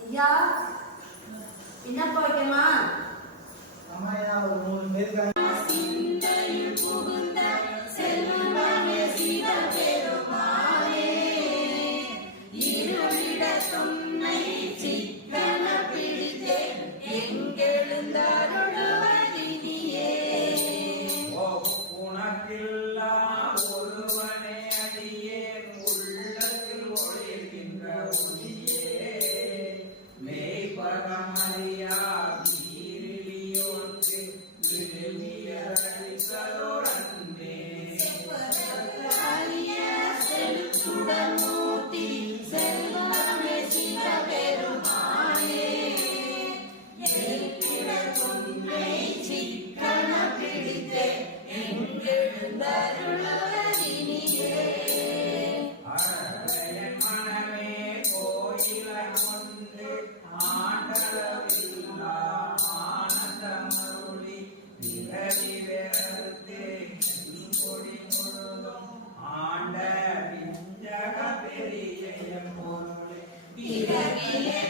ஐயா என்ன போய்க்கமா அம்மா ஒரு மூணு பேருக்காங்க Hallelujah, ആണ്ട പിഞ്ചക പെരിയ പോലെ ഇരവിലെ